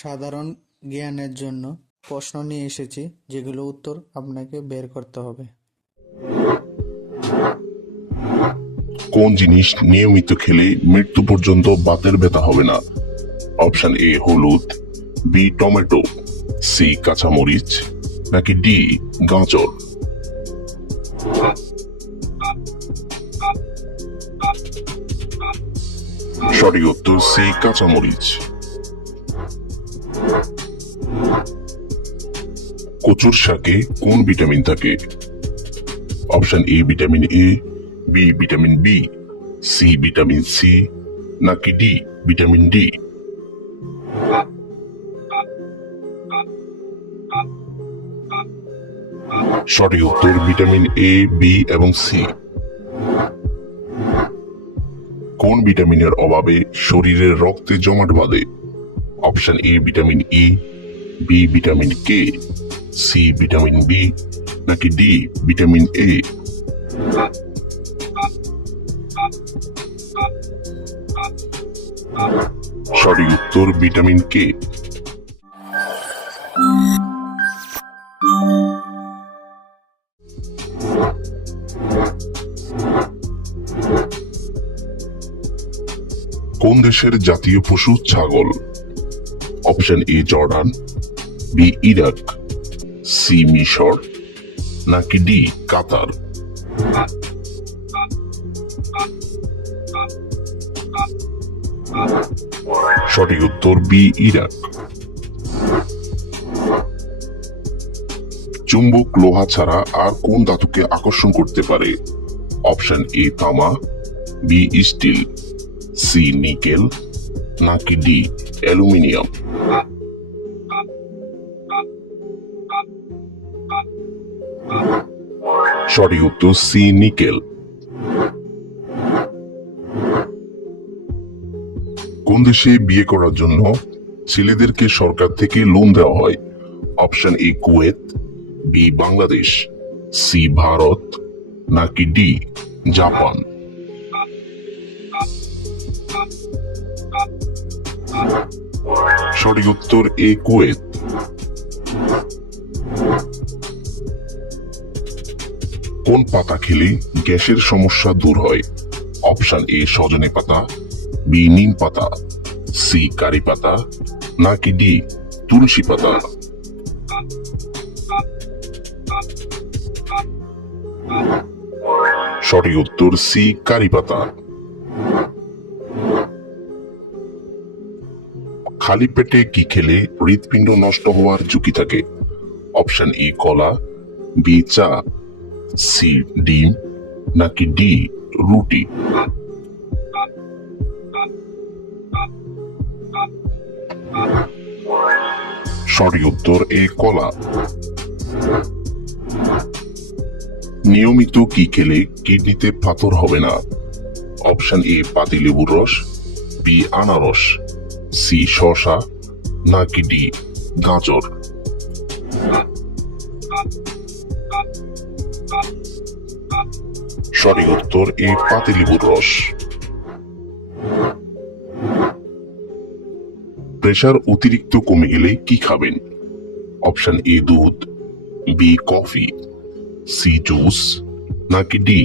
সাধারণ জ্ঞানের জন্য প্রশ্ন নিয়ে এসেছি, যেগুলো উত্তর আপনাকে বের করতে হবে। কোন জিনিস নিয়মিত খেলে মৃত্যু পর্যন্ত বাতের ব্যথা হবে না? অপশন এ হলুদ, বি টমেটো, সি কাঁচামরিচ, নাকি ডি গাজর? সঠিক উত্তর সি কাঁচামরিচ। কচুর শাকে কোন ভিটামিন থাকে? Option A vitamin A, B vitamin B, C vitamin C, নাকি ডি ভিটামিন ডি? সঠিক উত্তর ভিটামিন এ, বি এবং সি। কোন ভিটামিনের অভাবে শরীরের রক্তে জমাট বাঁধে? Option A vitamin E, B vitamin K, C vitamin B, নাকি ডি ভিটামিন এ? সঠিক উত্তর ভিটামিন কে। কোন দেশের জাতীয় পশু ছাগল? Option A Jordan, B Iraq, C মিশর, নাকি ডি কাতার? সঠিক উত্তর বি ইরাক। চুম্বক লোহা ছাড়া আর কোন ধাতুকে আকর্ষণ করতে পারে? অপশন এ তামা, বি স্টিল, সি নিকেল, নাকি ডি অ্যালুমিনিয়াম? সঠিক উত্তর সি নিকেল। কোন দেশে বিয়ে করার জন্য ছেলেদেরকে সরকার থেকে লোন দেওয়া হয়? Option A Kuwait, B Bangladesh, C Bharat, নাকি ডি জাপান? সঠিক উত্তর এ কুয়েত। কোন পাতা খেলে গ্যাসের সমস্যা দূর হয়? অপশন এ সজনে পাতা, বি নিম পাতা, সি কারি পাতা, নাকি ডি তুলসী পাতা? সঠিক উত্তর সি কারি পাতা। খালি পেটে কি খেলে হৃৎপিণ্ড নষ্ট হওয়ার ঝুঁকি থাকে? অপশন এ কলা, বি চা, সি ডিম, নাকি ডি রুটি? সঠিক উত্তর এ কলা। নিয়মিত কি খেলে কিডনিতে পাথর হবে না? অপশন এ পাতিলেবুর রস, বি আনারস, সি শসা, নাকি ডি গাজর? সঠিক উত্তর এ পাতিলেবুর রস। প্রেশার অতিরিক্ত কমে গেলে কি খাবেন? অপশন এ দুধ, বি কফি, সি জুস, নাকি ডি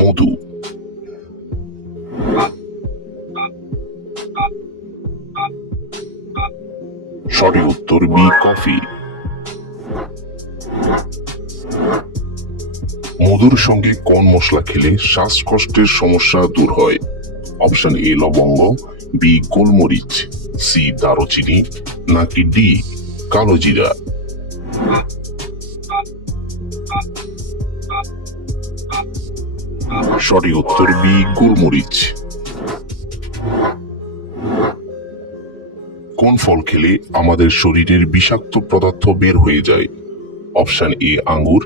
মধু? সঠিক উত্তর বি কফি। মধুর সঙ্গে কোন মশলা খেলে শ্বাসকষ্টের সমস্যা দূর হয়? অপশন এ লবঙ্গ, বি গোলমরিচ, সি দারুচিনি, নাকি ডি কালো জিরা? সঠিক উত্তর বি গোলমরিচ। কোন ফল খেলে আমাদের শরীরের বিষাক্ত পদার্থ বের হয়ে যায়? অপশন এ আঙ্গুর,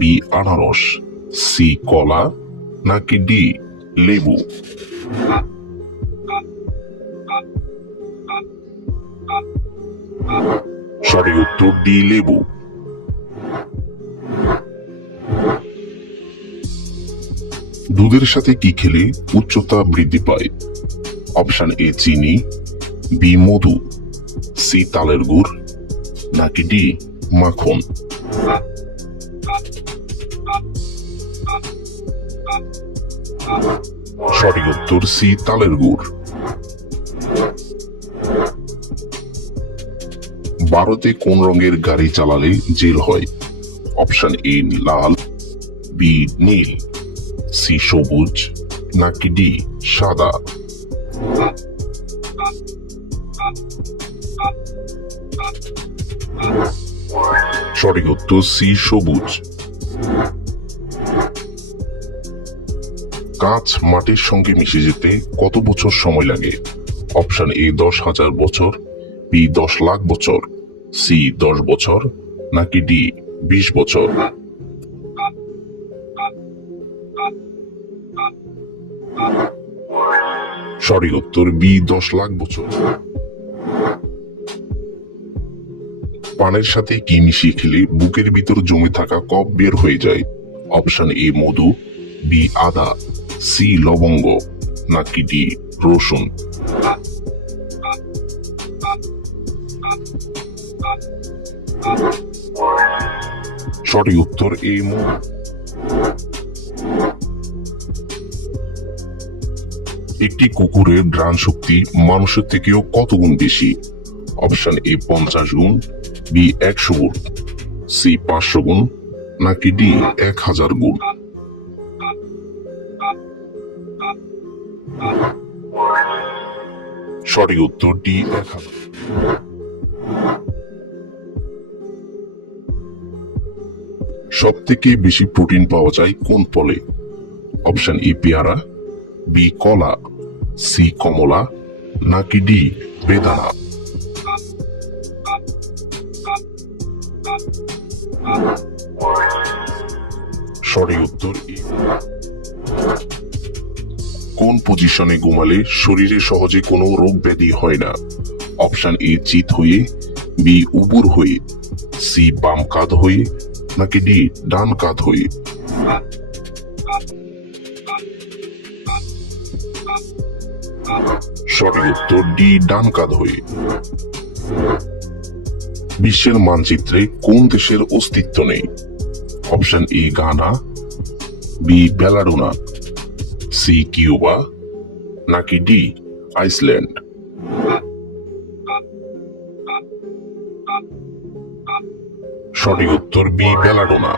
বি আনারস, সি কলা, নাকি ডি লেবু? সঠিক উত্তর ডি লেবু। দুধের সাথে কি খেলে উচ্চতা বৃদ্ধি পায়? অপশন এ চিনি, বি মধু, সি তালের গুড় নাকি ডি মাখন? সঠিক উত্তর সি তালের গুড়। ভারতে কোন রঙের গাড়ি চালালে জেল হয়? অপশন এ লাল, বি নীল, সি সবুজ নাকি ডি সাদা? সঠিক উত্তর সি সবুজ। কাঁচ মাটির সঙ্গে মিশে যেতে কত বছর সময় লাগে? অপশন এ 10,000 বছর, বি 10 লাখ বছর, সি 10 বছর নাকি ডি 20 বছর? সঠিক উত্তর বি 10 লাখ বছর। পানের সাথে কি মিশিয়ে খেলে বুকের ভিতর জমে থাকা কফ বের হয়ে যায়? অপশন এ মধু, বি আদা, সি লবঙ্গ নাকি ডি রসুন? সঠিক উত্তর এ মধু। একটি কুকুরের ঘ্রাণ শক্তি মানুষের থেকেও কত গুণ বেশি? অপশন এ 50 গুণ, বি 100 গুণ, সি 500 গুণ নাকি ডি 1000 গুণ? সঠিক উত্তর ডি 1000। সব থেকে বেশি প্রোটিন পাওয়া যায় কোন ফলে? অপশন এ পেয়ারা, বি কলা, সি কমলা নাকি ডি বেদানা? সঠিক উত্তর এ। কোন পজিশনে ঘুমালে শরীরে সহজে কোনো রোগ ব্যাধি হয় না? অপশন এ চিত হয়ে, বি উপুর হয়ে, সি বাম কাঁধ হয়ে নাকি ডি ডান কাঁধ হয়ে? সঠিক উত্তর ডি ডান কাঁধ হয়ে। বিশ্বের মানচিত্রে কোন দেশের অস্তিত্ব নেই? Option A Ghana, B Belladonna, C Cuba নাকি ডি আইসল্যান্ড? সঠিক উত্তর বি বেলাডোনা।